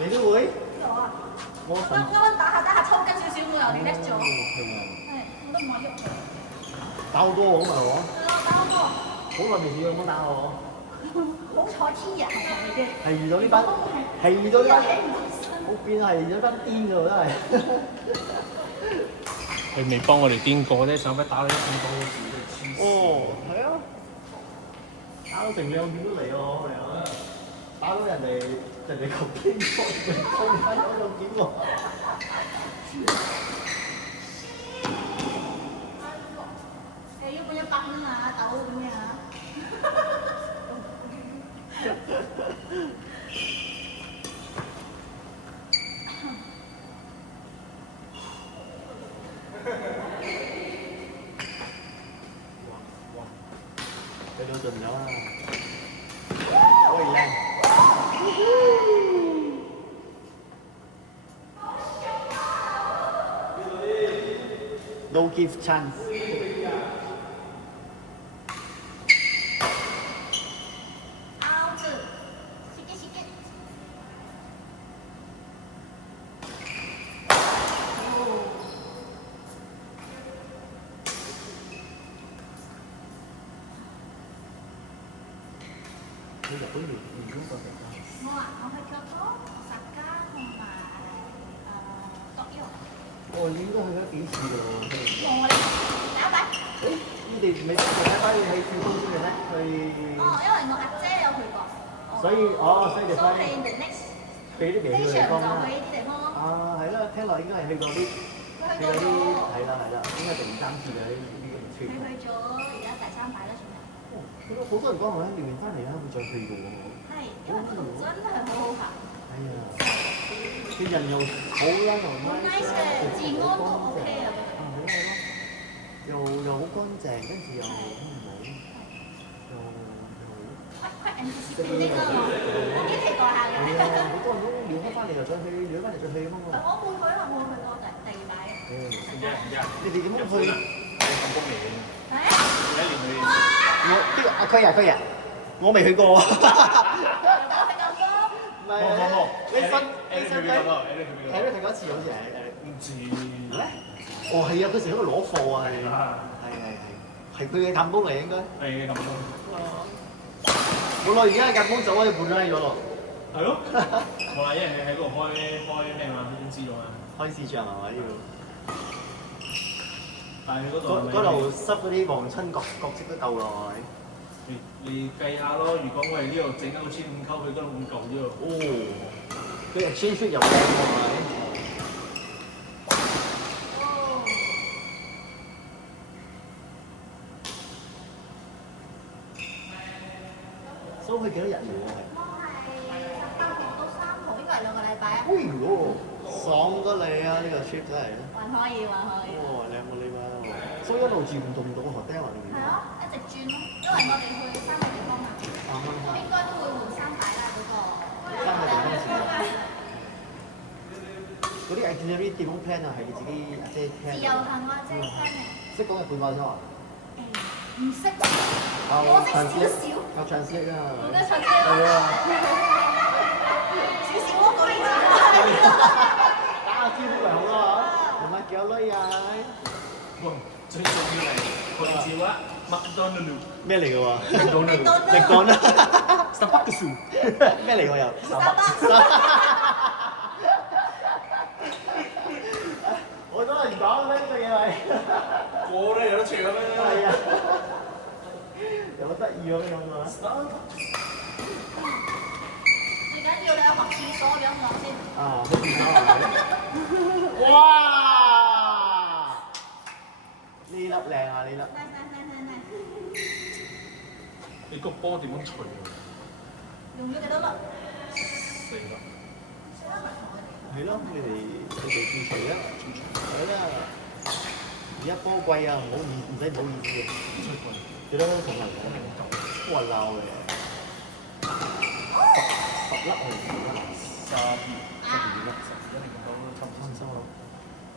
你都會？有啊。我啱打下抽筋少少，我有啲叻咗。係咪？係，我都唔可以喐佢。打好多喎，咁咪喎。係咯，打好多。好耐未試過咁打我。好彩天人嚟嘅。係遇到呢班，係遇到呢班，起唔到身。我變係遇到班癲㗎喎，真係。佢未幫我哋癲過啫，上筆打你一咁多字，哦，係啊，打到成兩點都嚟喎，係啊，打到人哋球經過，衝翻咗兩點喎。誒，要本100蚊啊，豆咁樣啊。佢到盡咗啦，可以靚。No give chance。凹字，洗嘅洗嘅。你日本員工過嚟㗎？我去京都、大阪同埋東京。哦，你應該去咗幾次㗎喎？我哋打擺。誒，你哋未第一班要去跳高先嘅咩？去。哦，因為我阿姐有去過。所以你翻。所以 the next 去啲未去嘅地方啦。就去呢啲地方咯。啊，係啦，聽落應該係去過啲。去過啲係啦，應該第2、3次嘅呢個村。佢去咗而家第3擺啦，算係。好多人講話練完翻嚟啦，會再去嘅喎。係，因為嗰度真係好好行。係啊，啲人又好啦，又 nice 嘅，治安都 OK 啊，覺得。係咯，又好乾淨，跟住又好唔好，快 anticipate 呢個，我幾期待下嘅。係啊，好多人都練開翻嚟又再去，練翻嚟再去咁啊。我冇去，因為我冇去過第2擺。你哋點樣去？咁多年，係啊。一年去。我呢個佢啊，我未去過喎。我去咁多。唔係，你新去過一次好似係唔知咩？哦係啊，佢成日喺度攞貨啊，係佢嘅探工嚟應該。係咁多。冇耐，而家嘅間工走咗半拉咗咯。係咯。冇啦，因為你喺嗰度開咩嘛，公司咗嘛。開市場係咪要？但係嗰度嗰度濕嗰啲皇親國戚都夠咯，係咪？你計下咯，如果我哋呢度整到1500溝，佢都咁夠啫喎。哦，佢 exchange 又靚喎，係咪？收佢幾多日嚟喎？係？我係18號到3號，應該係2個禮拜啊。哎呦，爽得你啊！呢個 trip 真係。還可以。哦，靚喎你喎，所以一路住唔到個 hotel 啊？係咯，一直轉咯，因為我哋去3個地方嘛。應該都會換3擺啦嗰個。3個地方先。嗰啲 itinerary 點樣 plan 啊？係你自己阿姐 plan。自由行啊，即係 plan 嘅。識講日本話啫嘛？唔識。我識少少。有 translate 啊。我嘅 translate。係啊。少少咯，嗰啲字。打下招呼咪好咯，同埋叫女啊。最重要係佢照啊，麥當勞咩嚟嘅喎？力當啦，Starbucks 咩嚟㗎又？我都係唔講啦，呢個嘢係。我都有得唱啦。係啊，有得意咁樣啊！最緊要你學廁所嘅音樂先。啊，好掂啊！哇！呢粒靚啊！呢粒。你個波點樣除啊？用咗幾多粒？4粒。係咯，你哋自除啦，係啦。而家波貴啊，唔使唔好意思嘅。幾多同人講？哇鬧嘅，10粒係12粒，一定咁多咯，差唔多。收咯。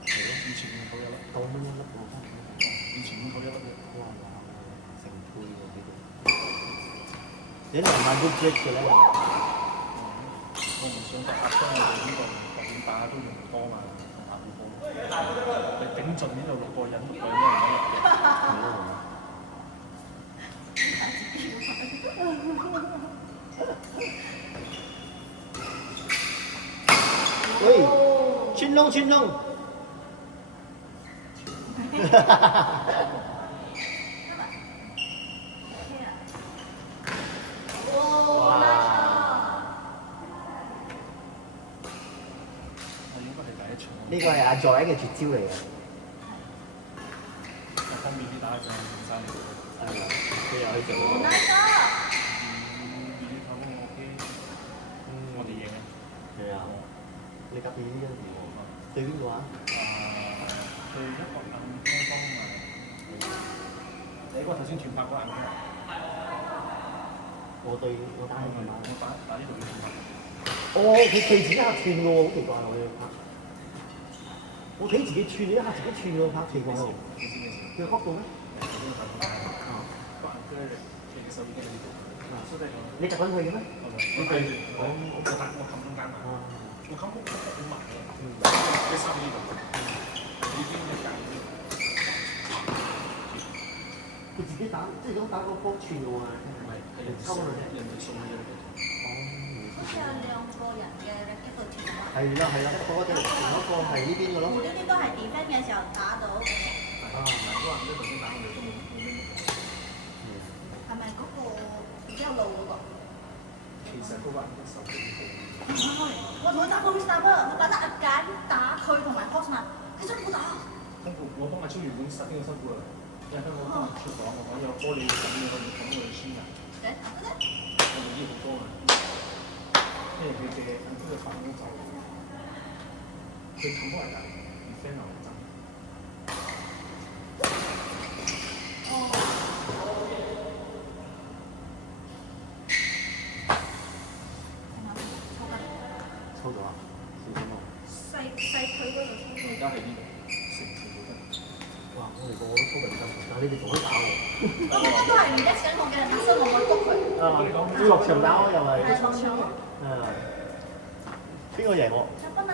係咯，以前咁多一粒9蚊一粒喎。以前咁多一粒嘅。哇！成倍喎呢度。你2萬都 break 嘅咧。我唔想得8張嘅。打都用多嘛，同埋護波。你頂盡呢度6個人，6個人都唔得入嘅。喂，穿窿穿窿。呢個係阿 Joy 嘅絕招嚟嘅。方便啲打上3年。係啊，佢又去做。我哋贏啊！係啊，你隔邊呢個點喎？對邊個啊？對一個硬開幫啊！你嗰個頭先斷拍嗰硬開。我打佢嘛？我打呢度要斷拍。哦，佢自己一下斷嘅喎，好奇怪我哋拍。我睇自己串，你一下自己串喎拍，奇怪喎。佢角度咩？你習慣佢嘅咩？我冚中間埋，我冚好埋嘅，即係收呢度，已經一間。佢自己打，即係咁打個波串嘅喎，唔係收人哋送嘅。好似有2個人嘅一個電話。係啦，嗰個係呢邊嘅咯。呢啲都係 defend 嘅時候打到嘅。啊，唔係嗰個人頭先打我哋都冇咩。係咪嗰個比較老嗰個？其實嗰個人手幾好。我同佢打 post up 啊，我覺得阿簡打佢同埋 post up，佢真係好打。我幫阿超原本實邊個辛苦啦，因為香港今日出講，我講有玻璃咁樣咁樣穿㗎。我哋要好多㗎，因為佢嘅佢嘅反攻就佢冚開嚟㗎，defend 又爭。抽咗啊？細腿嗰度抽。而家係呢度，成都得。哇！我哋個個都抽緊筋，但係你哋仲可以打喎。我都係唔一時間我嘅人打身，我可以督佢。啊，要落場打又係。係落場。邊個贏我？獎品啊！